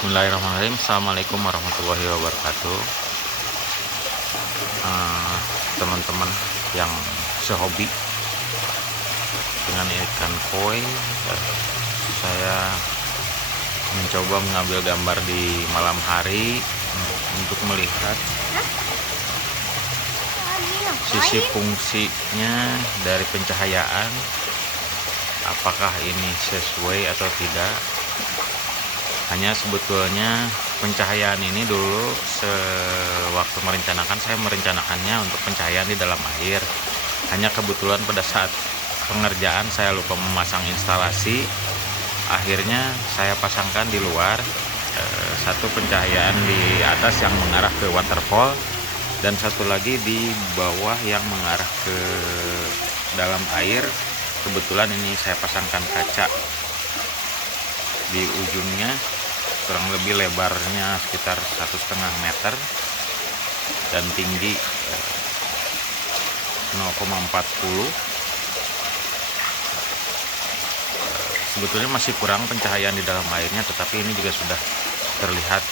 Bismillahirrahmanirrahim. Assalamualaikum warahmatullahi wabarakatuh. Teman-teman yang sehobi dengan ikan koi, saya mencoba mengambil gambar di malam hari untuk melihat sisi fungsinya dari pencahayaan, apakah ini sesuai atau tidak. Hanya sebetulnya pencahayaan ini dulu sewaktu saya merencanakannya untuk pencahayaan di dalam air. Hanya kebetulan pada saat pengerjaan saya lupa memasang instalasi. Akhirnya saya pasangkan di luar, satu pencahayaan di atas yang mengarah ke waterfall dan satu lagi di bawah yang mengarah ke dalam air. Kebetulan ini saya pasangkan kaca di ujungnya, kurang lebih lebarnya sekitar 1,5 meter dan tinggi 0,40. Sebetulnya masih kurang pencahayaan di dalam airnya, tetapi ini juga sudah terlihat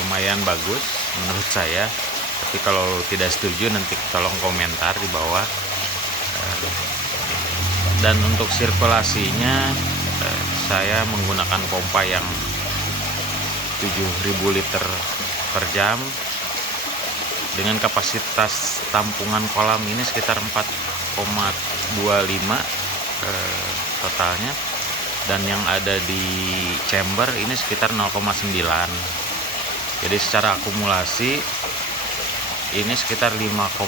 lumayan bagus menurut saya. Tapi kalau tidak setuju nanti tolong komentar di bawah. Dan untuk sirkulasinya saya menggunakan pompa yang 7.000 liter per jam dengan kapasitas tampungan kolam ini sekitar 4,25 totalnya, dan yang ada di chamber ini sekitar 0,9. Jadi secara akumulasi ini sekitar 15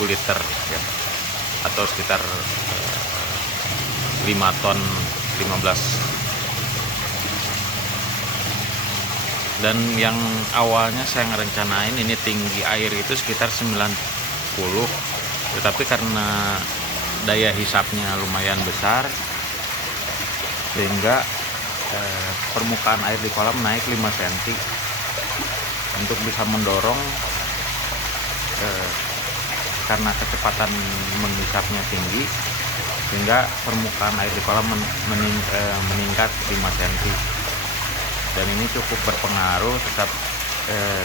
liter ya, atau sekitar 5 ton 15. Dan yang awalnya saya ngerencanain ini tinggi air itu sekitar 90, tetapi karena daya hisapnya lumayan besar sehingga permukaan air di kolam naik 5 cm untuk bisa mendorong, karena kecepatan menghisapnya tinggi sehingga permukaan air di kolam meningkat 5 cm, dan ini cukup berpengaruh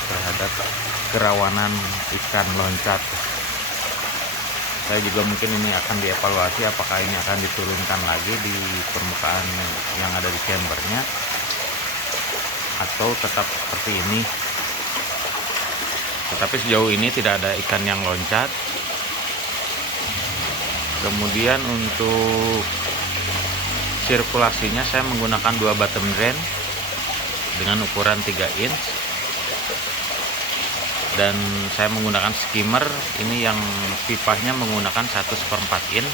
terhadap kerawanan ikan loncat. Saya juga mungkin ini akan dievaluasi apakah ini akan diturunkan lagi di permukaan yang ada di chambernya atau tetap seperti ini. Tetapi sejauh ini tidak ada ikan yang loncat. Kemudian untuk sirkulasinya saya menggunakan 2 bottom drain dengan ukuran 3 inch, dan saya menggunakan skimmer ini yang pipanya menggunakan 1/4 inch,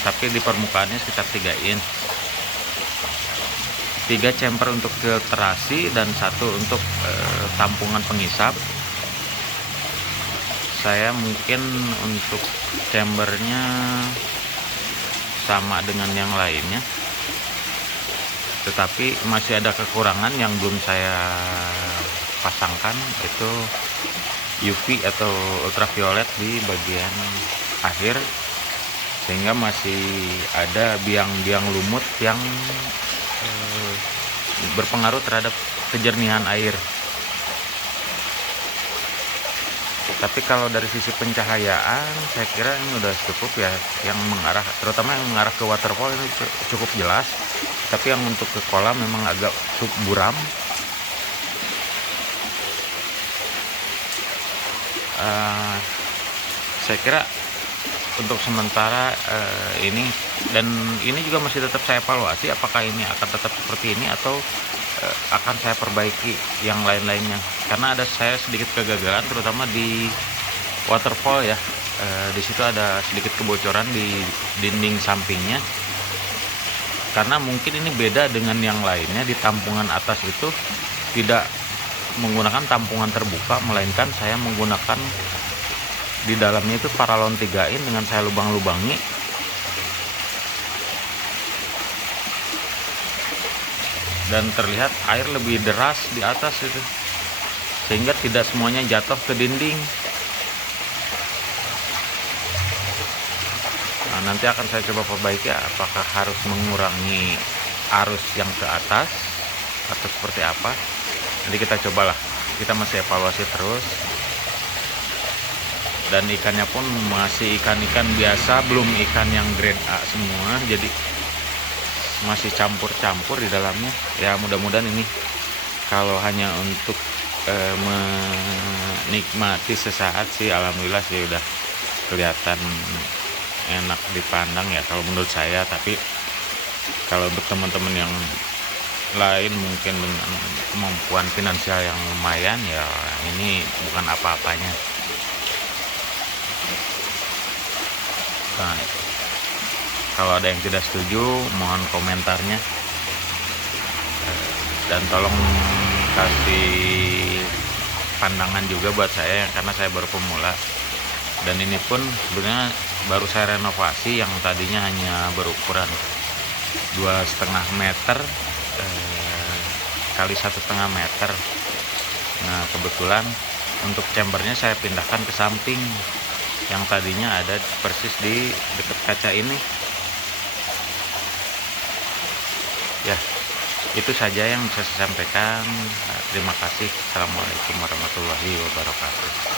tetapi di permukaannya sekitar 3 inch. 3 chamber untuk filtrasi dan 1 untuk tampungan penghisap. Saya mungkin untuk chambernya sama dengan yang lainnya, tetapi masih ada kekurangan yang belum saya pasangkan, itu UV atau ultraviolet di bagian akhir, sehingga masih ada biang-biang lumut yang berpengaruh terhadap kejernihan air. Tapi kalau dari sisi pencahayaan saya kira ini udah cukup ya, yang mengarah, terutama yang mengarah ke waterfall ini cukup jelas, tapi yang untuk ke kolam memang agak buram. Saya kira untuk sementara ini, dan ini juga masih tetap saya evaluasi apakah ini akan tetap seperti ini atau akan saya perbaiki yang lain-lainnya, karena ada saya sedikit kegagalan terutama di waterfall ya. Di situ ada sedikit kebocoran di dinding sampingnya, karena mungkin ini beda dengan yang lainnya. Di tampungan atas itu tidak menggunakan tampungan terbuka, melainkan saya menggunakan di dalamnya itu paralon 3 in dengan saya lubang-lubangi. Dan terlihat air lebih deras di atas itu, sehingga tidak semuanya jatuh ke dinding. nanti akan saya coba perbaiki, apakah harus mengurangi arus yang ke atas atau seperti apa. Nanti kita cobalah, kita masih evaluasi terus. Dan ikannya pun masih ikan-ikan biasa, belum ikan yang grade A semua, jadi masih campur-campur di dalamnya. Ya mudah-mudahan ini kalau hanya untuk menikmati sesaat sih, alhamdulillah sih udah kelihatan enak dipandang ya kalau menurut saya. Tapi kalau untuk teman-teman yang lain mungkin dengan kemampuan finansial yang lumayan, ya ini bukan apa-apanya. Nah, kalau ada yang tidak setuju, mohon komentarnya. Dan tolong kasih pandangan juga buat saya, karena saya baru pemula. Dan ini pun sebenarnya baru saya renovasi, yang tadinya hanya berukuran 2,5 meter kali 1,5 meter. Nah kebetulan untuk chambernya saya pindahkan ke samping, yang tadinya ada persis di dekat kaca ini. Ya, itu saja yang bisa saya sampaikan. Terima kasih. Assalamualaikum warahmatullahi wabarakatuh.